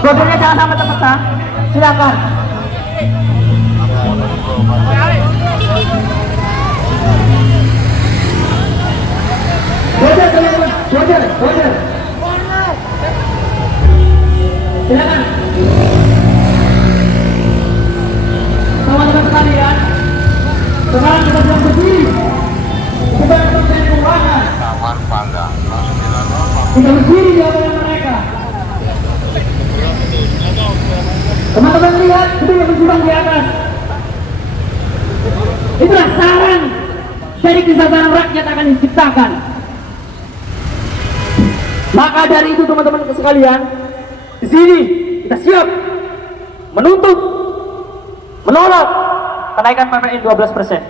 Kodenya jangan sampai terpecah. Silakan. Border. Silakan. Teman-teman sekalian, sekarang kita sedang berdiri. Kita mencari keuangan. Kita berdiri di hadapan mereka. Teman-teman lihat, itu yang berjuang di atas. Itulah sarang dari kesadaran rakyat akan diciptakan. Maka dari itu teman-teman sekalian, di sini kita siap menuntut, menolak kenaikan PPN 12%.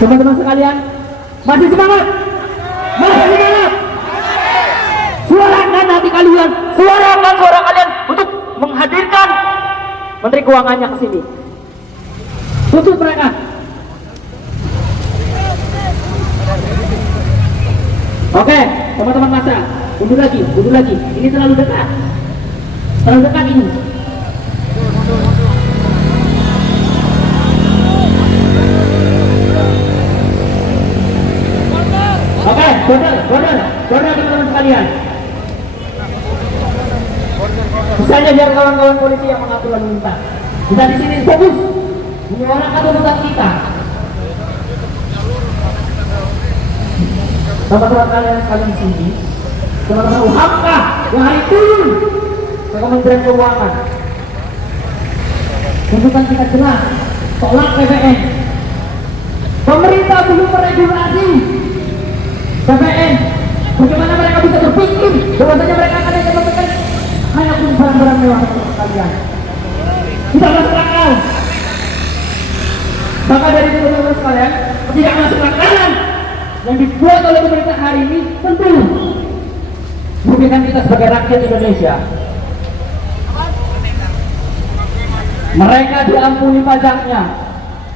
Teman-teman sekalian, masih semangat? Masih semangat? Suarakan hati kalian, suarakan suara kalian untuk menghadirkan Menteri Keuangannya ke sini. Tutup mereka. Oke, teman-teman masa, mundur lagi. Ini terlalu dekat ini. Oke, border teman-teman sekalian. Misalnya biar kawan-kawan polisi yang mengatur lalu lintas. Kita di sini fokus menyuarakan tuntutan kita. Teman-teman kalian sekalian di sini, teman-teman UHK yang hari turun ke Kementerian Keuangan. Tuntutan kita jelas, tolak PPN. Pemerintah belum meregulasi PPN. Bagaimana mereka bisa berpikir bahwasanya mereka akan menyebabkan hanya pun barang-barang mewah teman-teman sekalian. Kita masuk akal. Maka dari itu teman-teman sekalian, tidak masuk akalan yang dibuat oleh pemerintah hari ini tentu merugikan kita sebagai rakyat Indonesia. Mereka diampuni pajaknya,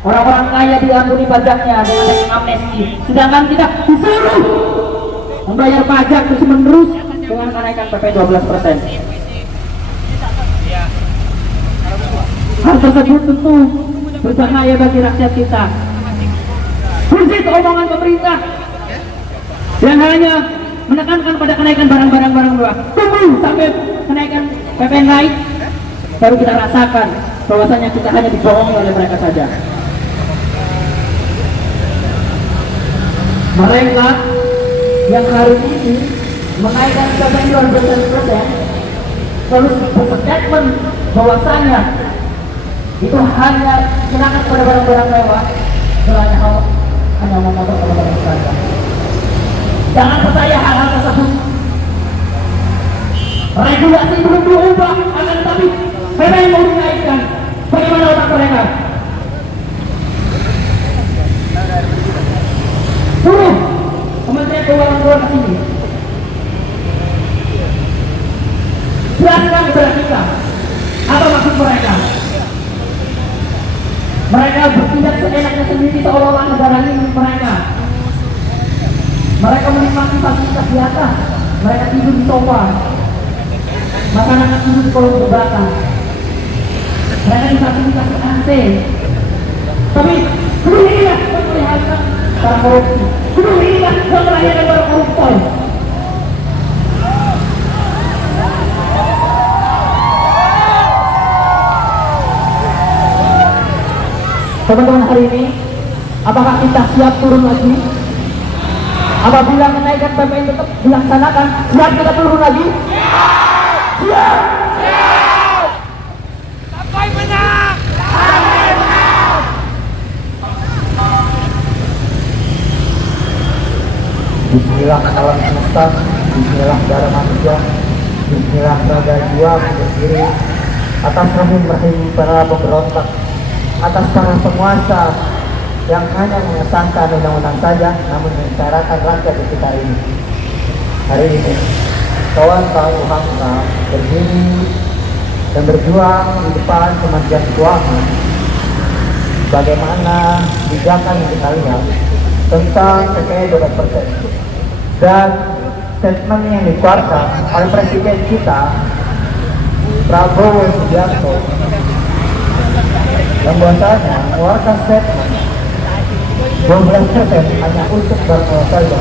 orang-orang kaya diampuni pajaknya dengan amnesti, sedangkan kita disuruh membayar pajak terus-menerus dengan kenaikan PP 12%. Hal tersebut tentu berbahaya bagi rakyat kita. Bullshit omongan pemerintah yang hanya menekankan pada kenaikan barang-barang mewah. Tunggu sampai kenaikan PPN naik, baru kita rasakan bahwasanya kita hanya dibohongi oleh mereka saja. Mereka yang hari ini menaikkan PPN 12% terus berstatement bahwasanya itu hanya kenakan pada barang-barang mewah, hanya memotong barang-barang saja. Jangan percaya hal-hal tersebut. Regulasi belum diubah, akan tetapi PPN mau dinaikkan. Bagaimana otak mereka? Suruh Kementerian Keuangan keluar ke sini. Jelaskan kepada kita apa maksud mereka. Mereka bertindak seenaknya sendiri seolah-olah negara ini milik mereka. Mereka menikmati fasilitas di atas. Mereka tidur di sofa. Masyarakat tidur di kolong ke belakang. Mereka di fasilitas AC. Tapi inilah memperlihatkan para korupsi. Inilah memperlihatkan para koruptor. Teman-teman hari ini, apakah kita siap turun lagi? Apabila kenaikan PPN tetap dilaksanakan, siap kita turun lagi? Siap! Siap! Sampai menang! Sampai menang! Bismillah alam semesta, Bismillah darah manusia, Bismillah raga jiwa berdiri atas rahim para pemberontak, atas para penguasa yang hanya mengesankan undang-undang saja, namun menyengsarakan rakyat di sekitar ini. Hari ini, kawan-kawan UHK berdiri dan berjuang di depan Kementerian Keuangan. Bagaimana kebijakan yang kita lihat tentang PPN 12%. Dan statement yang dikeluarkan oleh Presiden kita Prabowo Subianto yang bahwasanya mengeluarkan statement 12% hanya untuk Prabowo saja.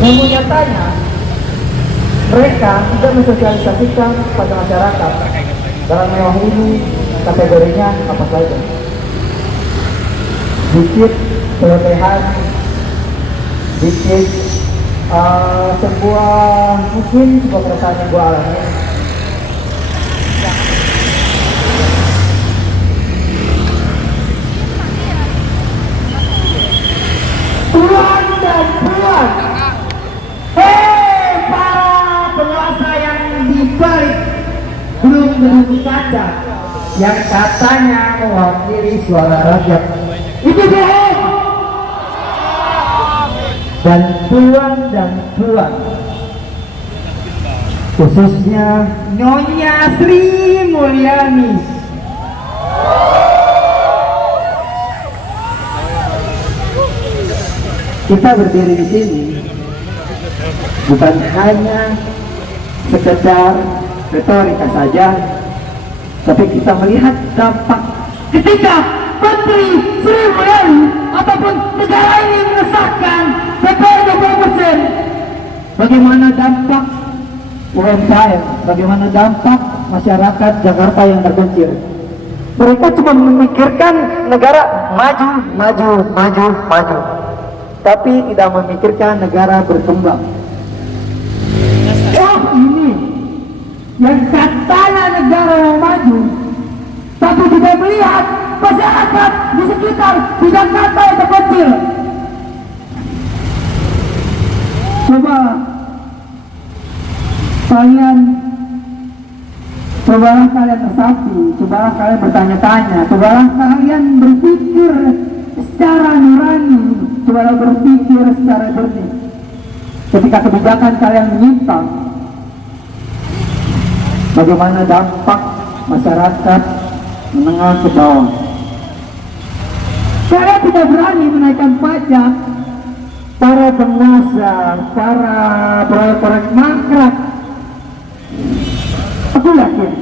Namun nyatanya mereka tidak mensosialisasikan pada masyarakat barang mewah ini kategorinya apa saja. Dikit kelebihan, dikit mungkin sebuah keresahan yang gue alami. Tuan dan puan, para penguasa yang dibalik belum menunggu kaca yang katanya mewakili suara rakyat, itu bohong. Dan puan, khususnya Nyonya Sri Mulyani, kita berdiri di sini bukan hanya sekedar retorika saja, tapi kita melihat dampak ketika Menteri Sri Mulyani ataupun negara ini mengesahkan PPN 20%. Bagaimana dampak UMKM, bagaimana dampak masyarakat Jakarta yang terpencil. Mereka cuma memikirkan negara maju, tapi tidak memikirkan negara berkembang. Oh, ini yang katanya negara mau maju, tapi tidak melihat masyarakat di sekitar di Jakarta yang terpencil. Cobalah kalian tersapi, cobalah kalian bertanya-tanya, cobalah kalian berpikir secara nurani, cobalah berpikir secara jernih. Ketika kebijakan kalian menyimpang, bagaimana dampak masyarakat menengah ke bawah. Kalian tidak berani menaikkan pajak para penguasa, para proyek-proyek mangkrak. Aku yakin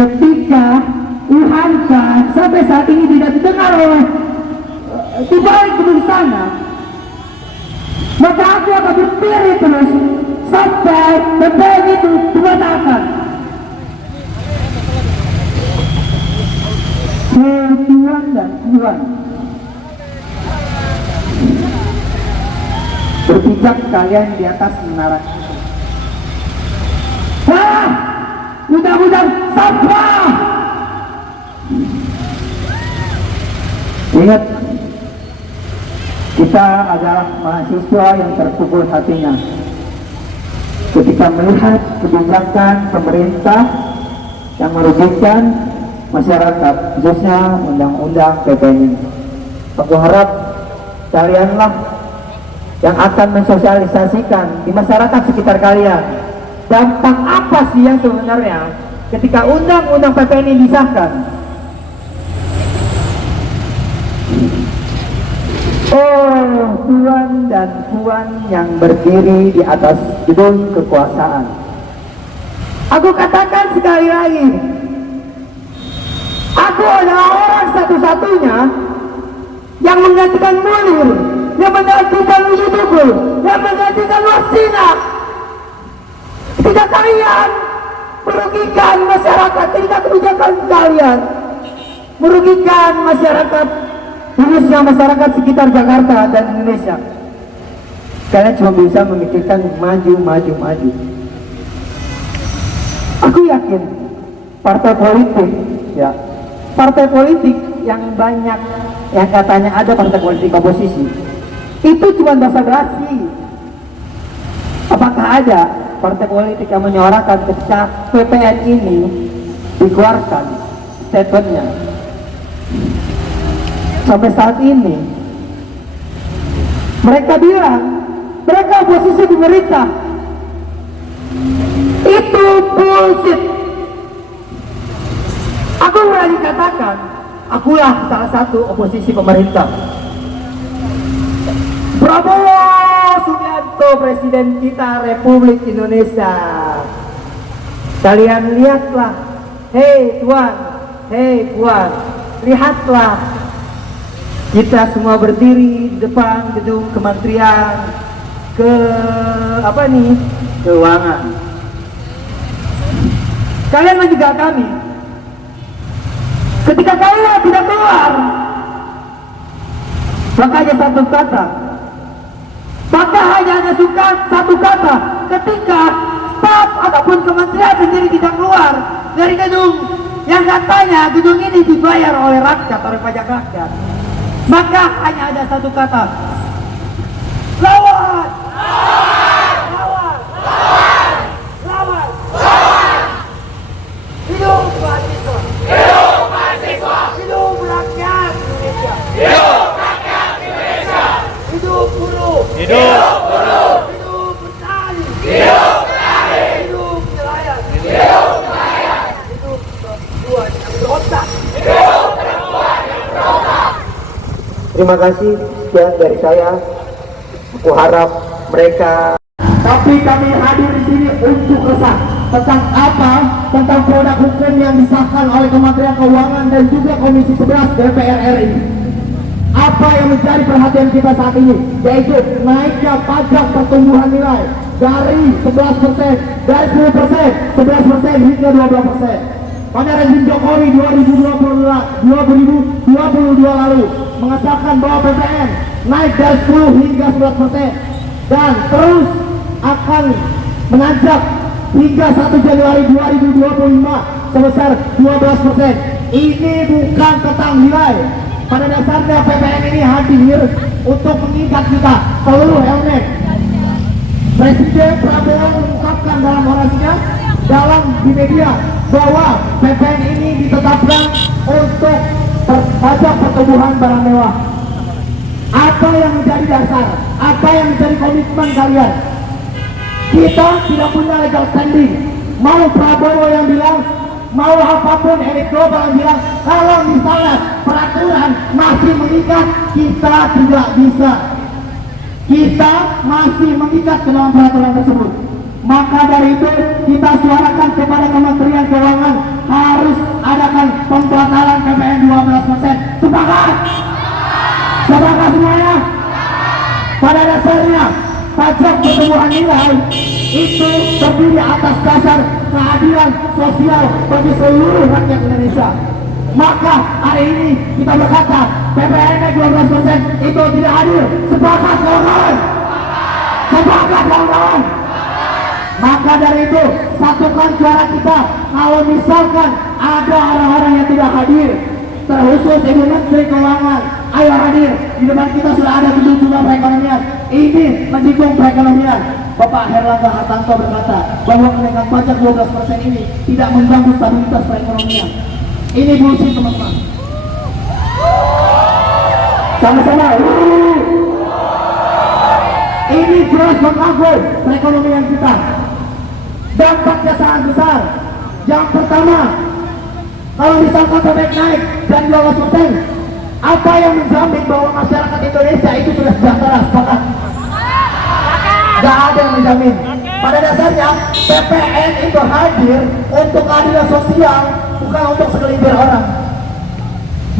ketika UHK sampai saat ini tidak didengar oleh dibalik di sana, maka aku akan berdiri terus sampai PPN itu dibatalkan. Tuan dan puan, berpijak kalian di atas menara. Undang-undang sampah. Ingat, kita adalah mahasiswa yang terpukul hatinya ketika melihat kebijakan pemerintah yang merugikan masyarakat, khususnya undang-undang PPN ini. Aku harap kalianlah yang akan mensosialisasikan di masyarakat sekitar kalian dampak apa sih yang sebenarnya ketika undang-undang PPN ini disahkan. Oh, tuan dan puan yang berdiri di atas gedung kekuasaan, aku katakan sekali lagi, aku adalah orang satu-satunya yang menggantikan Munir, yang menggantikan Yudhukul, yang menggantikan Wasina. Ketika kalian merugikan masyarakat, ketika kebijakan kalian merugikan masyarakat, khususnya masyarakat sekitar Jakarta dan Indonesia, kalian cuma bisa memikirkan maju. Aku yakin partai politik yang banyak yang katanya ada partai politik oposisi itu cuma basa-basi. Apakah ada partai politik yang menyuarakan ketika PPN ini dikeluarkan statementnya? Sampai saat ini mereka bilang mereka oposisi pemerintah. Itu bullshit. Aku berani katakan, akulah salah satu oposisi pemerintah. Prabowo Subianto, Presiden kita Republik Indonesia. Kalian lihatlah, hei tuan, hei puan, lihatlah, kita semua berdiri di depan gedung Kementerian Keuangan. Kalian menjaga kami. Ketika kalian tidak keluar, maka hanya satu kata. Maka hanya ada satu kata. Ketika staf ataupun kementerian sendiri tidak keluar dari gedung yang katanya gedung ini dibayar oleh rakyat, oleh pajak rakyat, maka hanya ada satu kata: lawan, lawan, lawan, lawan, lawan. Hidup mahasiswa, hidup mahasiswa, hidup rakyat Indonesia, hidup rakyat Indonesia, hidup buruh, hidup buruh, hidup petani, hidup petani, hidup nelayan, hidup nelayan, hidup perempuan yang berontak, hidup perempuan yang berontak. Terima kasih, sekian dari saya. Aku harap mereka. Tapi kami hadir di sini untuk resah tentang apa? Tentang produk hukum yang disahkan oleh Kementerian Keuangan dan juga Komisi 11 DPR RI. Apa yang menjadi perhatian kita saat ini, yaitu naiknya pajak pertumbuhan nilai dari 11%, dari 10%, 11% hingga 12%. Pada rezim Jokowi 2022 lalu mengesahkan bahwa PPN naik dari 10 hingga 11% dan terus akan menanjak hingga 1 Januari 2025 sebesar 12%. Ini bukan tentang nilai. Pada dasarnya PPN ini hadir untuk mengikat kita seluruh elemen. Presiden Prabowo mengungkapkan dalam orasinya di media bahwa PPN ini ditetapkan untuk pajak pertumbuhan barang mewah. Apa yang menjadi dasar? Apa yang menjadi komitmen kalian? Kita tidak punya legal standing. Mau Prabowo yang bilang, mau apapun elit global yang bilang, kalau misalnya peraturan masih mengikat, kita tidak bisa. Kita masih mengikat ke dalam peraturan tersebut. Maka dari itu kita suarakan kepada Kementerian Keuangan harus adakan pembatalan PPN 12%. Sepakat? Sepakat semuanya? Pada dasarnya pajak pertumbuhan nilai itu terdiri atas dasar keadilan sosial bagi seluruh rakyat Indonesia. Maka hari ini kita berkata PPN 12% itu tidak adil. Sepakat kawan-kawan? Sepakat kawan-kawan? Maka dari itu satukan suara kita. Kalau misalkan ada orang-orang yang tidak hadir, terkhusus Ibu Menteri Keuangan, ayo hadir. Di depan kita sudah ada gedung juga perekonomian. Ini mendukung perekonomian. Bapak Herlangga Hartarto berkata bahwa kenaikan pajak 12% ini tidak mengganggu stabilitas perekonomian. Ini bullshit, teman-teman. Sama-sama. Ini jelas mengganggu perekonomian kita. Dampaknya sangat besar. Yang pertama, kalau misalkan PPN naik dan 12%, apa yang menjamin bahwa masyarakat Indonesia itu sudah sejahtera? Sepakat? Gak ada yang menjamin. Pada dasarnya PPN itu hadir untuk keadilan sosial, bukan untuk segelintir orang.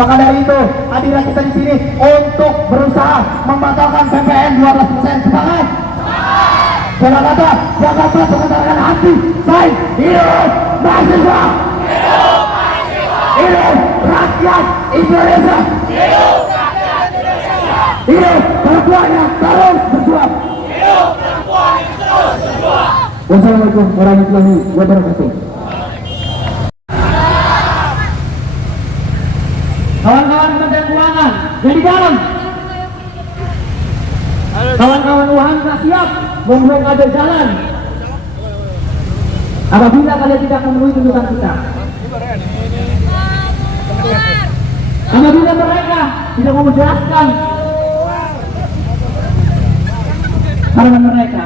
Maka dari itu hadiran kita di sini untuk berusaha membatalkan PPN 12%. Sepakat? Jakarta, Jakarta mengatakan hati, saya hidup mahasiswa, hidup mahasiswa, hidup rakyat Indonesia, hidup rakyat Indonesia, hidup perempuan yang terus berjuang, hidup perempuan yang terus berjuang. Wassalamualaikum warahmatullahi wabarakatuh. Kawan-kawan Kementerian Keuangan yang di dalam, kawan-kawan Wuhan sudah siap membuat ada jalan apabila kalian tidak memenuhi tuntutan kita. Apabila mereka tidak mau menjelaskan karena mereka,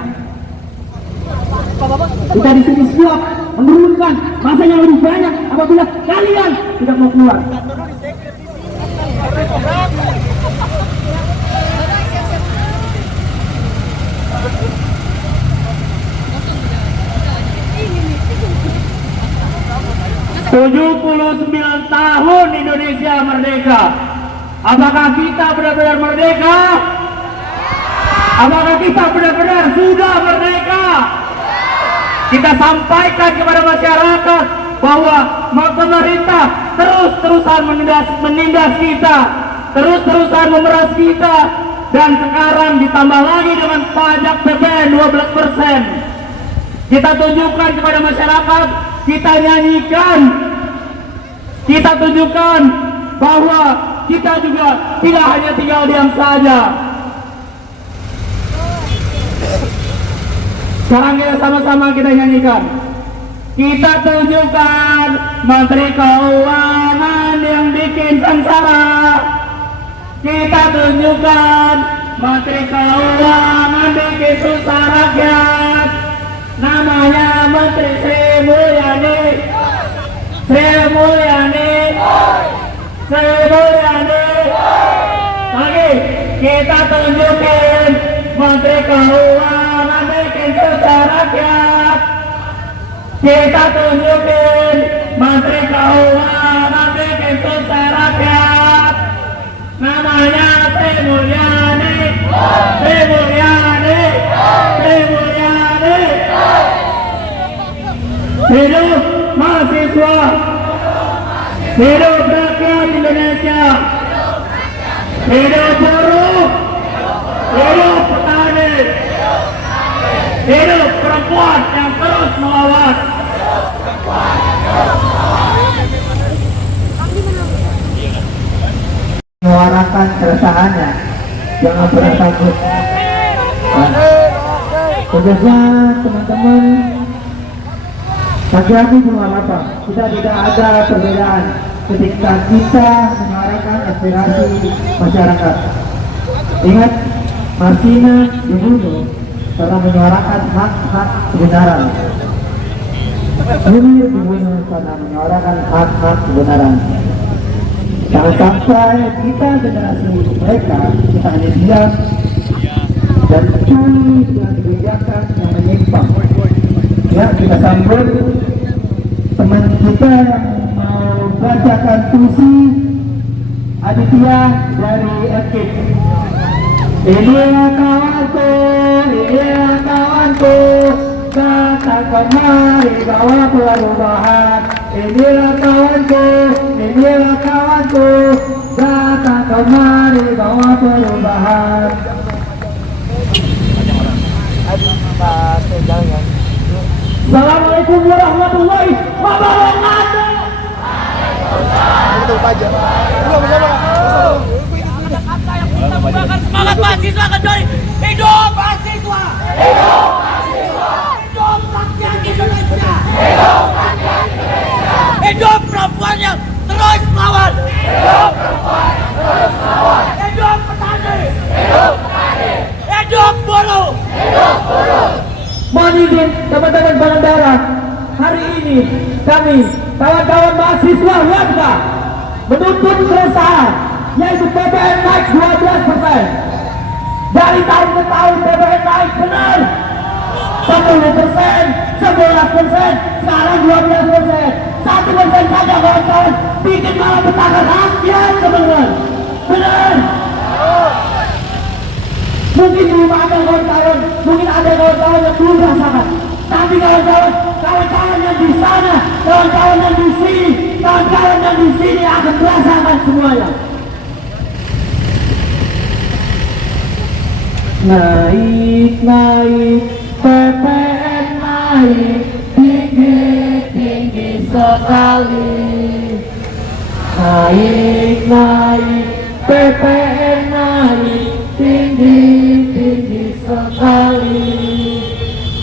kita di sini siap menurunkan masa yang lebih banyak apabila kalian tidak mau keluar. 79 tahun Indonesia merdeka. Apakah kita benar-benar merdeka? Apakah kita benar-benar sudah merdeka? Kita sampaikan kepada masyarakat bahwa pemerintah terus-terusan menindas kita, terus-terusan memeras kita, dan sekarang ditambah lagi dengan pajak PPN 12%. Kita tunjukkan kepada masyarakat, kita nyanyikan, kita tunjukkan bahwa kita juga tidak hanya tinggal diam saja. Sekarang kita sama-sama kita nyanyikan. Kita tunjukkan Menteri Keuangan yang bikin sengsara. Kita tunjukkan Menteri Keuangan bikin susah rakyat. Namanya Menteri Sri Mulyani. Sri Mulyani. Sri Mulyani. Lagi kita tunjukin Menteri Keuangan bikin susah rakyat. Kita tunjukin Menteri Keuangan bikin susah rakyat. Namanya Sri Mulyani. Sri Mulyani. Sri Mulyani. Hidup mahasiswa. Hidup rakyat Indonesia. Hidup buruh. Hidup petani. Hidup perempuan yang terus melawan. Menyuarakan keresahannya, jangan pernah takut. Khususnya teman-teman laki-laki cuma apa? Kita tidak ada perbedaan ketika kita menyuarakan aspirasi masyarakat. Ingat, Marsina dibunuh karena menyuarakan hak-hak kebenaran. Munir dibunuh karena menyuarakan hak-hak kebenaran. Jangan sampai kita generasi mereka kita hanya diam dan curi dengan kebijakan yang menyimpang. Ya, kita sambut teman kita yang mau bacakan puisi Aditya dari Ekip. Inilah kawanku, inilah kawanku, datang kemari bawa perubahan. Inilah kawanku, inilah kawanku, datang kemari bawa perubahan. Assalamualaikum warahmatullahi wabarakatuh. Semangat mahasiswa kembali. Hidup mahasiswa. Hidup mahasiswa. Hidup rakyat Indonesia. Hidup rakyat Indonesia. Hidup perempuan yang terus melawan. Hidup perempuan yang terus melawan. Hidup petani. Hidup petani. Hidup buruh. Hidup buruh. Mohon izin teman-teman Pangandaran, hari ini kami kawan-kawan mahasiswa warga menuntut keresahan, yaitu PPN naik 12%. Dari tahun ke tahun PPN naik benar 10%, 11%, sekarang 12%. 1% saja kawan-kawan, bikin malah petaka rakyat teman-teman. Benar. Mungkin di rumah ada kawan-kawan, mungkin ada kawan-kawan yang belum merasakan. Tapi kawan-kawan yang di sana, kawan-kawan yang di sini, kawan-kawan yang di sini akan merasakan semuanya. Naik PPN naik tinggi sekali. Naik PPN naik tinggi sekali.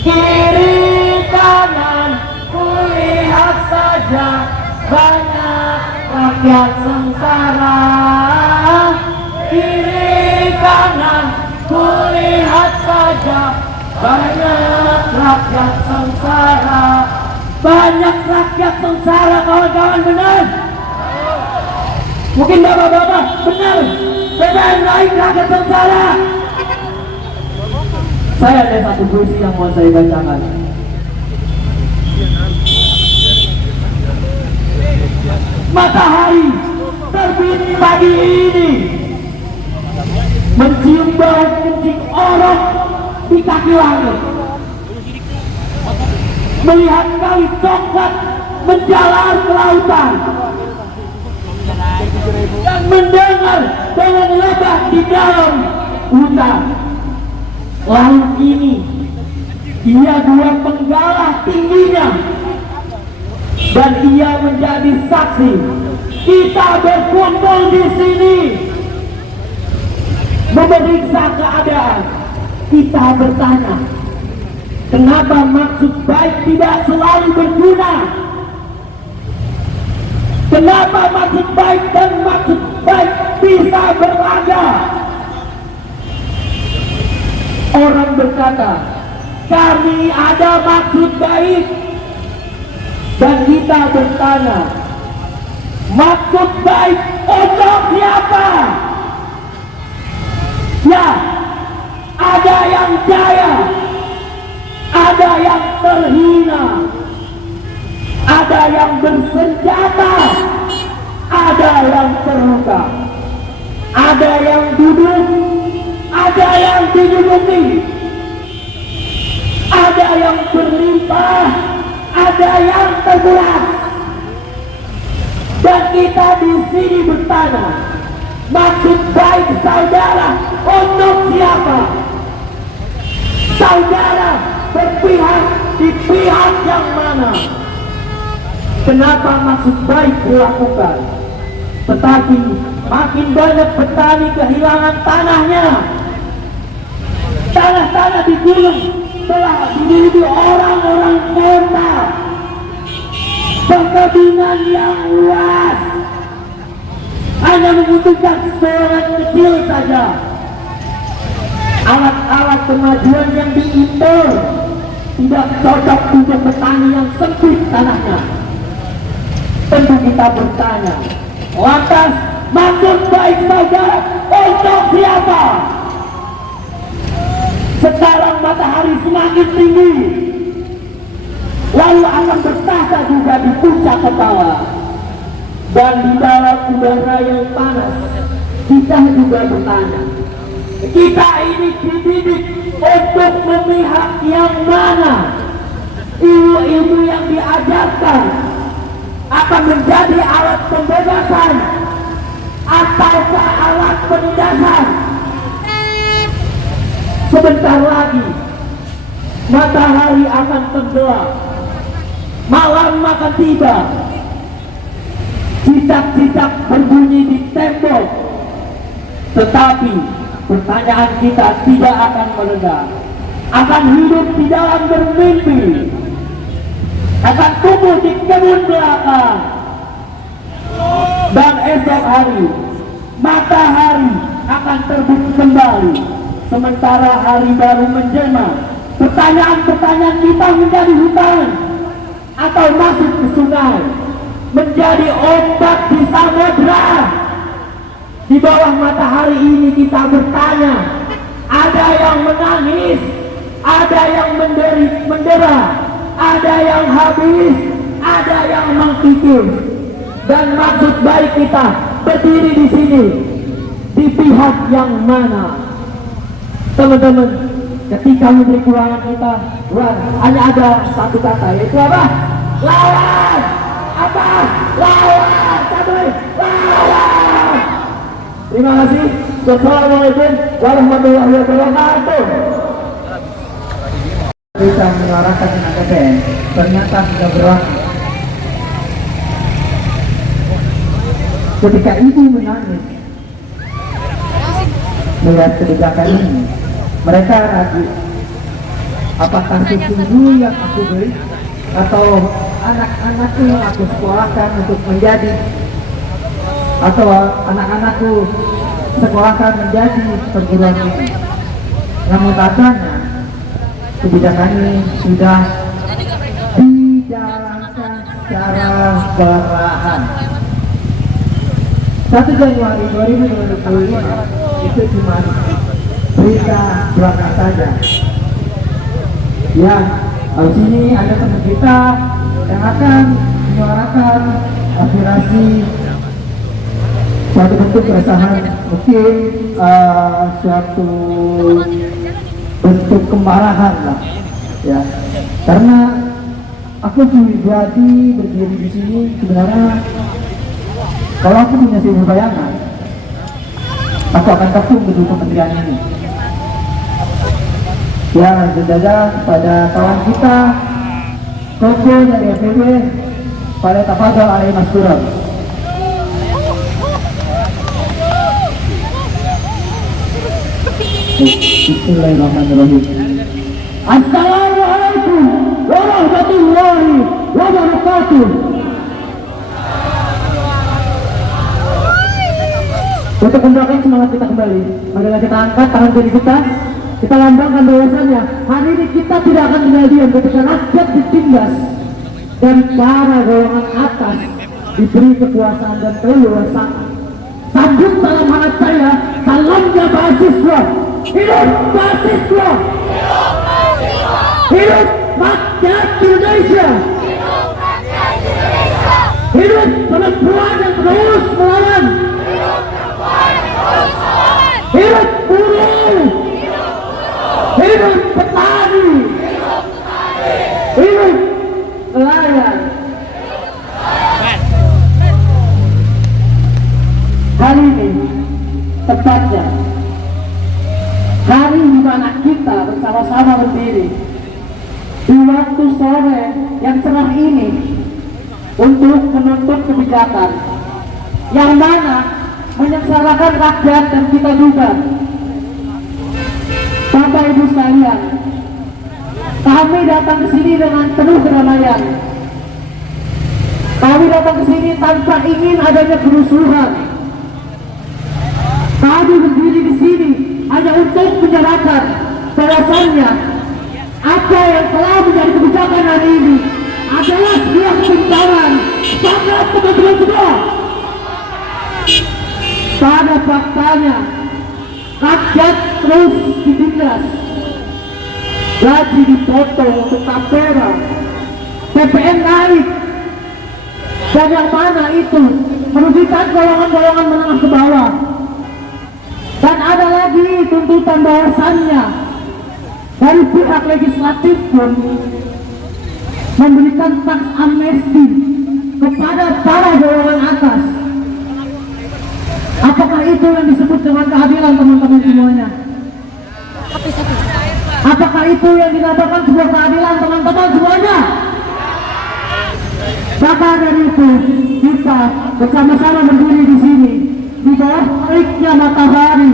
Kiri kanan kulihat saja banyak rakyat sengsara. Kiri kanan kulihat saja banyak rakyat sengsara. Banyak rakyat sengsara kawan-kawan, benar? Mungkin bapak-bapak benar, PPN naik rakyat sengsara. Saya ada satu puisi yang mau saya bacakan. matahari terbit pagi ini mencium bau kencing orok di kaki langit, melihat kali coklat menjalar ke lautan, dan mendengar dengan lebah di dalam hutan. Laut ini ia dua penggalah tingginya, dan ia menjadi saksi kita berkumpul di sini memeriksa keadaan. Kita bertanya, kenapa maksud baik tidak selalu berguna? Kenapa maksud baik dan maksud baik bisa berlaga? Orang berkata, kami ada maksud baik. Dan kita bertanya, maksud baik untuk siapa? Ya, ada yang jaya, ada yang terhina, ada yang bersenjata, ada yang terluka, ada yang duduk, ada yang diduduki, ada yang berlimpah, ada yang terbelah. Dan kita di sini bertanya, maksud baik saudara untuk siapa? Saudara berpihak di pihak yang mana? Kenapa maksud baik dilakukan? Tetapi makin banyak petani kehilangan tanahnya. Tanah-tanah di gunung telah dimiliki orang-orang kota. Perkebunan yang luas hanya membutuhkan seorang kecil saja. Alat-alat kemajuan yang diimpor tidak cocok untuk petani yang sempit tanahnya. Tentu kita bertanya, lantas maksud baik saudara untuk siapa? Sekarang matahari semakin tinggi, lalu akan bertahta juga di puncak kepala. Dan di dalam udara yang panas, kita juga bertanya, kita ini dididik untuk memihak yang mana? Ilmu-ilmu yang diajarkan akan menjadi alat pembebasan ataukah alat penindasan? Sebentar lagi matahari akan tenggelam, malam akan tiba, cicak-cicak berbunyi di tembok, tetapi pertanyaan kita tidak akan mereda. Akan hidup di dalam bermimpi, akan tumbuh di kebun belakang, dan esok hari matahari akan terbit kembali, sementara hari baru menjelma. Pertanyaan-pertanyaan kita menjadi hutan atau masuk ke sungai, menjadi ombak di samudra. Di bawah matahari ini kita bertanya, ada yang menangis, ada yang mendera, ada yang habis, ada yang mengkikir. Dan maksud baik kita berdiri di sini, di pihak yang mana? Teman-teman, ketika menteri keuangan kita hanya ada satu kata, yaitu apa? Lawan! Apa? Lawan! Lawan! Terima kasih. Wassalamualaikum warahmatullahi wabarakatuh. Kita menyuarakan tenaga BN ternyata sudah berlaku. Ketika ibu menangis melihat kebijakan ini, mereka ragu, apakah sesungguh yang aku beri atau anak-anakku yang aku sekolahkan untuk menjadi, atau anak-anakku sekolahkan menjadi perguruan tinggi. Namun katanya kebijakan ini sudah dijalankan secara perlahan. 1 Januari 2025 itu cuma berita belakang saja. Ya, di sini ada teman kita yang akan menyuarakan aspirasi, suatu bentuk keresahan, mungkin suatu bentuk kemarahan lah, ya. Karena aku pribadi berdiri di sini sebenarnya, kalau aku punya sebuah bayangan, aku akan gabung gedung kementerian ini. Ya, berjaga pada kawan kita, Koko dari FPW, pada tafadhol alaihi maskuran. Bismillahirrahmanirrahim. Assalamualaikum warahmatullahi wabarakatuh. Untuk mendorong semangat kita kembali, marilah kita angkat tangan kiri kita lambangkan bahwasannya hari ini kita tidak akan tinggal diam ketika rakyat ditindas dan para golongan atas diberi kekuasaan dan keleluasaan. Sambut salam hangat saya, salamnya mahasiswa. Hidup mahasiswa! Hidup mahasiswa! Hidup rakyat Indonesia! Hidup rakyat Indonesia! Hidup perempuan yang terus melawan! Hidup perempuan yang terus melawan! Hidup buruh! Hidup petani! Hidup petani! Hidup nelayan! Hari ini, tepatnya hari di mana kita bersama-sama berdiri di waktu sore yang cerah ini untuk menuntut kebijakan yang mana menyengsarakan rakyat dan kita juga. Bapak Ibu sekalian, kami datang ke sini dengan penuh kedamaian. Kami datang ke sini tanpa ingin adanya kerusuhan. Kami berdiri di sini hanya untuk menyatakan bahwasannya apa yang telah menjadi kebijakan hari ini adalah sebuah kebenaran. Semangat teman-teman semua. Pada faktanya rakyat terus ditindas, gaji dipotong untuk tapera, PPN naik, dan yang mana itu merugikan golongan-golongan menengah ke bawah. Dan ada lagi tuntutan bahwasannya dari pihak legislatif pun memberikan tax amnesti kepada para golongan atas. Apakah itu yang disebut dengan keadilan, teman-teman semuanya? Apakah itu yang dinamakan sebuah keadilan, teman-teman semuanya? Maka dari itu kita bersama-sama berdiri di sini di bawah teriknya matahari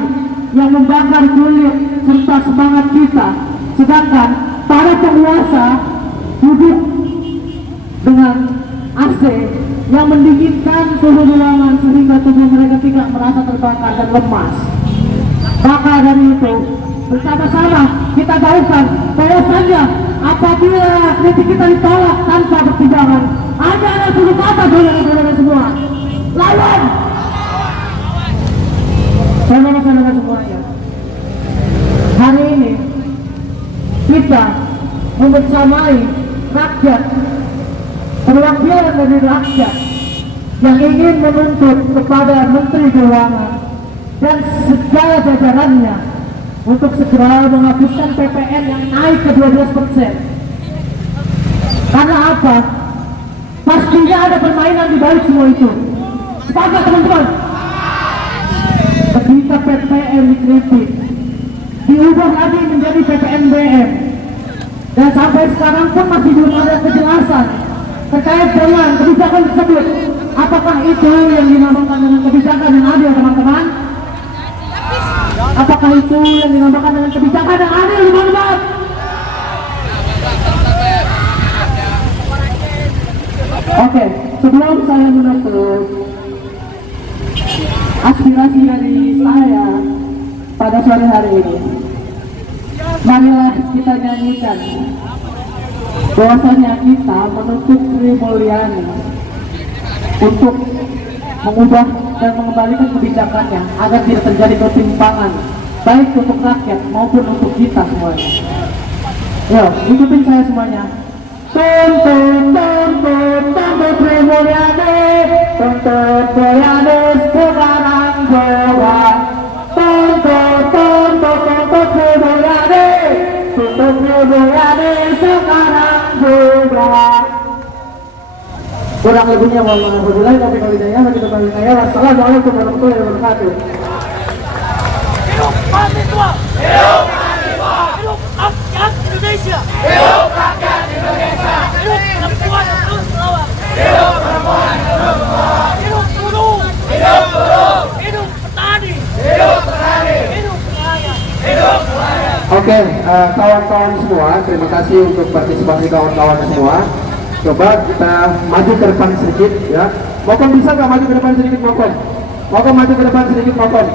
yang membakar kulit serta semangat kita, sedangkan para penguasa duduk dengan AC yang mendinginkan suhu ruangan sehingga tubuh mereka tidak merasa terbakar dan lemas. Maka dari itu bersama-sama kita tahukan bahwasannya apabila kritik kita ditolak tanpa pertimbangan, hanya ada satu kata, saudara-saudara semua, lawan. Saudara-saudara semuanya, hari ini kita membersamai rakyat, perwakilan dari rakyat yang ingin menuntut kepada Menteri Keuangan dan segala jajarannya untuk segera menghapuskan PPN yang naik ke 12%. Karena apa? Pastinya ada permainan di balik semua itu. Sepakat, teman-teman? Ketika PPN dikritik, diubah lagi menjadi PPNBM, dan sampai sekarang pun masih belum ada kejelasan terkait dengan kebijakan tersebut. Apakah itu yang dinamakan dengan kebijakan yang adil, teman-teman? Apakah itu yang dinamakan dengan kebijakan yang adil, teman-teman? Oke, sebelum saya menutup aspirasi dari saya pada sore hari ini, marilah kita nyanyikan bahwasanya kita menuntut Sri Mulyani untuk mengubah dan mengembalikan kebijakannya agar tidak terjadi ketimpangan baik untuk rakyat maupun untuk kita semuanya. Yo, ikutin saya semuanya. Tuntut Sri Mulyani, tuntut Mulyani sekarang juga. Tuntut Sri Mulyani, tuntut Sri Mulyani sekarang juga. Kurang lebihnya mohon maaf. Wassalamualaikum warahmatullahi wabarakatuh. Hidup mahasiswa! Hidup mahasiswa! Hidup rakyat Indonesia! Hidup rakyat Indonesia! Hidup perempuan yang terus melawan! Hidup perempuan yang terus melawan! Hidup buruh! Hidup buruh! Hidup petani! Hidup petani! Hidup nelayan! Hidup nelayan! Oke, kawan-kawan semua, terima kasih untuk partisipasi kawan-kawan semua. Coba kita maju ke depan sedikit ya. Mokom bisa nggak maju ke depan sedikit, Mokom? Mokom maju ke depan sedikit, Mokom.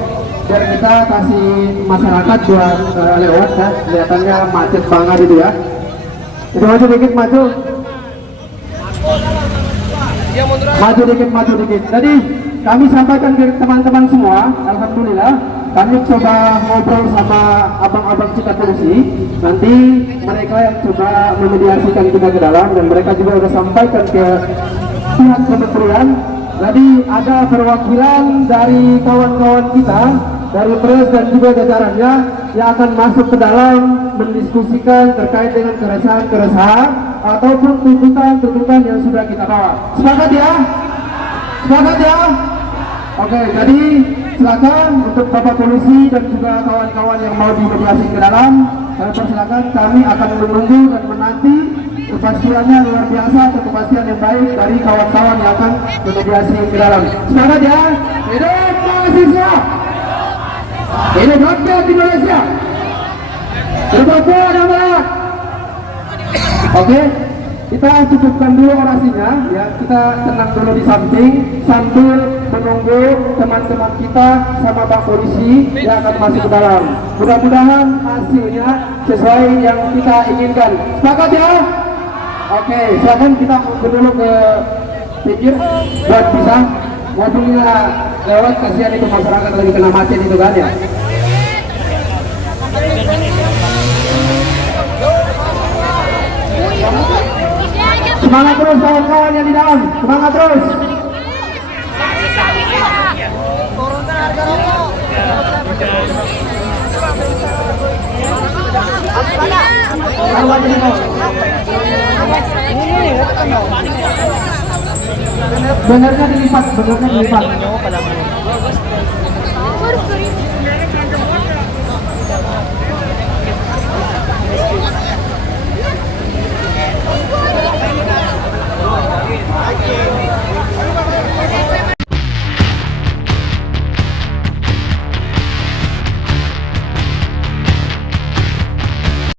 Biar kita kasih masyarakat buat lewat ya. Kelihatannya macet banget itu ya. Itu maju dikit, maju. Maju dikit. Jadi kami sampaikan ke teman-teman semua, alhamdulillah. Kami coba ngobrol sama abang-abang kita polisi. Nanti mereka yang coba memediasikan kita ke dalam, dan mereka juga sudah sampaikan ke pihak kementerian. Jadi ada perwakilan dari kawan-kawan kita, dari pres dan juga jajarannya yang akan masuk ke dalam mendiskusikan terkait dengan keresahan-keresahan ataupun tuntutan-tuntutan yang sudah kita bawa. Sepakat ya? Sepakat ya? Oke, jadi silakan untuk Bapak Polisi dan juga kawan-kawan yang mau dimediasi ke dalam, kami persilakan. Kami akan menunggu dan menanti kepastiannya luar biasa atau kepastian yang baik dari kawan-kawan yang akan memediasi ke dalam. Semangat ya! Hidup mahasiswa! Hidup rakyat Indonesia! Hidup Papua dan Barat! Oke, kita cukupkan dulu orasinya ya. Kita tenang dulu di samping sambil menunggu teman-teman kita sama Pak Polisi yang akan masuk ke dalam. Mudah-mudahan hasilnya sesuai yang kita inginkan. Sepakat ya? Oke, silakan kita mundur dulu ke pinggir buat bisa mobilnya lewat. Kasihan itu masyarakat lagi kena macet itu kan ya. Semangat terus kawan-kawan yang di dalam, semangat terus. Benernya dilipat.